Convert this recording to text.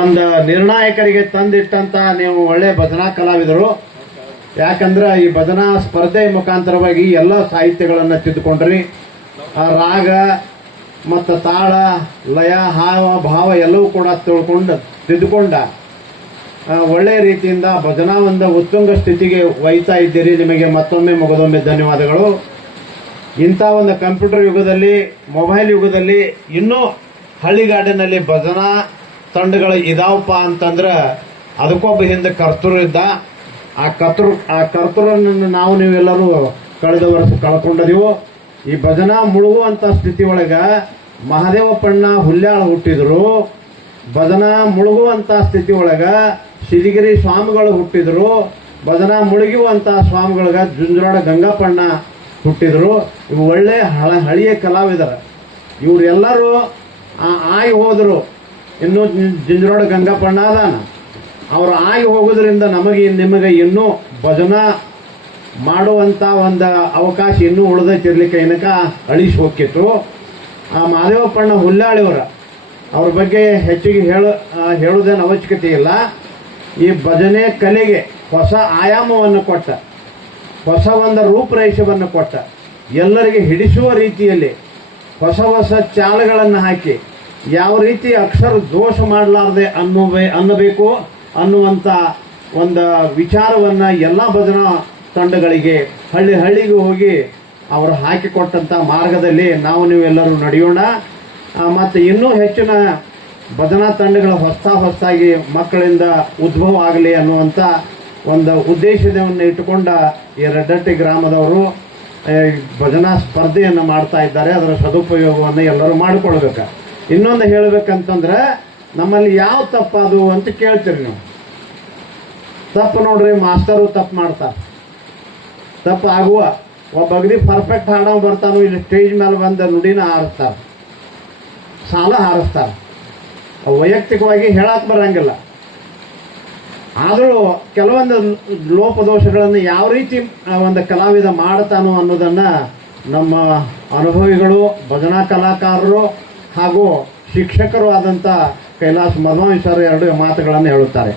ಒಂದು ನಿರ್ಣಾಯಕರಿಗೆ ತಂದಿಟ್ಟಂತ ನೀವು ಒಳ್ಳೆ ಭಜನಾ ಕಲಾವಿದರು. ಯಾಕಂದ್ರೆ ಈ ಭಜನಾ ಸ್ಪರ್ಧೆ ಮುಖಾಂತರವಾಗಿ ಎಲ್ಲ ಸಾಹಿತ್ಯಗಳನ್ನು ತಿದ್ದುಕೊಂಡ್ರಿ. ಆ ರಾಗ ಮತ್ತು ತಾಳ, ಲಯ, ಹಾವ, ಭಾವ ಎಲ್ಲವೂ ಕೂಡ ತಿದ್ದುಕೊಂಡ ಒಳ್ಳೆಯ ರೀತಿಯಿಂದ ಭಜನಾ ಒಂದು ಉತ್ತುಂಗ ಸ್ಥಿತಿಗೆ ಒಯ್ತಾ ಇದ್ದೀರಿ. ನಿಮಗೆ ಮತ್ತೊಮ್ಮೆ ಮುಗದೊಮ್ಮೆ ಧನ್ಯವಾದಗಳು. ಇಂಥ ಒಂದು ಕಂಪ್ಯೂಟರ್ ಯುಗದಲ್ಲಿ, ಮೊಬೈಲ್ ಯುಗದಲ್ಲಿ ಇನ್ನೂ ಹಳ್ಳಿಗಾಡಿನಲ್ಲಿ ಭಜನಾ ತಂಡಗಳು ಇದಾವಪ್ಪ ಅಂತಂದ್ರೆ ಅದಕ್ಕೊಬ್ಬ ಹಿಂದೆ ಕರ್ತೃ ಇದ್ದ. ಆ ಕರ್ತೃರನ್ನು ನಾವು ನೀವೆಲ್ಲರೂ ಕಳೆದ ವರ್ಷ ಕಳ್ಕೊಂಡದೀವು. ಈ ಭಜನಾ ಮುಳುಗುವಂಥ ಸ್ಥಿತಿ ಒಳಗ ಮಹದೇವಪ್ಪಣ್ಣ ಹುಲ್ಯಾಳ ಹುಟ್ಟಿದ್ರು. ಭಜನಾ ಮುಳುಗುವಂಥ ಸ್ಥಿತಿ ಒಳಗ ಸಿರಿಗಿರಿ ಸ್ವಾಮಿಗಳು ಹುಟ್ಟಿದ್ರು. ಭಜನಾ ಮುಳುಗುವಂಥ ಸ್ವಾಮಿಗಳಿಗೆ ಜುಂಜರಾಡ ಗಂಗಪ್ಪಣ್ಣ ಹುಟ್ಟಿದ್ರು. ಇವು ಒಳ್ಳೆ ಹಳಿಯ ಕಲಾವಿದರು. ಇವರೆಲ್ಲರೂ ಆಗಿ ಹೋದರು. ಇನ್ನೂ ಜುಂಜರಾಡ ಗಂಗಪ್ಪಣ್ಣ ಅದಾನ. ಅವರು ಆಗಿ ಹೋಗೋದ್ರಿಂದ ನಿಮಗೆ ಇನ್ನೂ ಭಜನಾ ಮಾಡುವಂಥ ಒಂದು ಅವಕಾಶ ಇನ್ನೂ ಉಳಿದೈತಿರ್ಲಿಕ್ಕೆ ಏನಕ ಅಳಿಸಿ ಹೋಗಿತ್ತು. ಆ ಮಹದೇವಪ್ಪಣ್ಣ ಹುಲ್ಲಾಳಿಯವರ ಅವ್ರ ಬಗ್ಗೆ ಹೆಚ್ಚಿಗೆ ಹೇಳುವುದೇನು ಅವಶ್ಯಕತೆ ಇಲ್ಲ. ಈ ಭಜನೆ ಕಲೆಗೆ ಹೊಸ ಆಯಾಮವನ್ನು ಕೊಟ್ಟ, ಹೊಸ ಒಂದು ರೂಪರೇಷವನ್ನು ಕೊಟ್ಟ, ಎಲ್ಲರಿಗೆ ಹಿಡಿಸುವ ರೀತಿಯಲ್ಲಿ ಹೊಸ ಹೊಸ ಚಾಲಗಳನ್ನು ಹಾಕಿ ಯಾವ ರೀತಿ ಅಕ್ಷರ ದೋಷ ಮಾಡಲಾರದೆ ಅನ್ನಬೇಕು ಅನ್ನುವಂಥ ಒಂದು ವಿಚಾರವನ್ನು ಎಲ್ಲ ಭಜನಾ ತಂಡಗಳಿಗೆ ಹಳ್ಳಿಗೆ ಹೋಗಿ ಅವರು ಹಾಕಿಕೊಟ್ಟಂಥ ಮಾರ್ಗದಲ್ಲಿ ನಾವು ನೀವೆಲ್ಲರೂ ನಡೆಯೋಣ. ಮತ್ತು ಇನ್ನೂ ಹೆಚ್ಚಿನ ಭಜನಾ ತಂಡಗಳ ಹೊಸದಾಗಿ ಮಕ್ಕಳಿಂದ ಉದ್ಭವ ಆಗಲಿ ಅನ್ನುವಂಥ ಒಂದು ಉದ್ದೇಶವನ್ನು ಇಟ್ಟುಕೊಂಡ ಈ ರೆಡ್ಡಟ್ಟಿ ಗ್ರಾಮದವರು ಭಜನಾ ಸ್ಪರ್ಧೆಯನ್ನು ಮಾಡ್ತಾ ಇದ್ದಾರೆ. ಅದರ ಸದುಪಯೋಗವನ್ನು ಎಲ್ಲರೂ ಮಾಡಿಕೊಳ್ಬೇಕು. ಇನ್ನೊಂದು ಹೇಳಬೇಕಂತಂದ್ರೆ ನಮ್ಮಲ್ಲಿ ಯಾವ ತಪ್ಪದು ಅಂತ ಕೇಳ್ತೀರಿ ನೀವು. ತಪ್ಪು ನೋಡ್ರಿ, ಮಾಸ್ತರು ತಪ್ಪು ಮಾಡ್ತಾರೆ. ತಪ್ಪು ಆಗುವ ಒಬ್ಬ ಅಗದಿ ಪರ್ಫೆಕ್ಟ್ ಹಾಡೋ ಬರ್ತಾನು, ಇಲ್ಲಿ ಸ್ಟೇಜ್ ಮೇಲೆ ಬಂದ ನುಡಿನ ಹಾರಿಸ್ತಾರೆ, ಸಾಲ ಹಾರಿಸ್ತಾರೆ. ವೈಯಕ್ತಿಕವಾಗಿ ಹೇಳಕ್ ಬರಂಗಿಲ್ಲ. ಆದರೂ ಕೆಲವೊಂದು ಲೋಪದೋಷಗಳನ್ನು ಯಾವ ರೀತಿ ಒಂದು ಕಲಾವಿದ ಮಾಡ್ತಾನೋ ಅನ್ನೋದನ್ನು ನಮ್ಮ ಅನುಭವಿಗಳು, ಭಜನಾ ಕಲಾಕಾರರು ಹಾಗೂ ಶಿಕ್ಷಕರು ಆದಂಥ ಕೈಲಾಸ ಮಧುವಂಶರು ಎರಡು ಮಾತುಗಳನ್ನು ಹೇಳುತ್ತಾರೆ.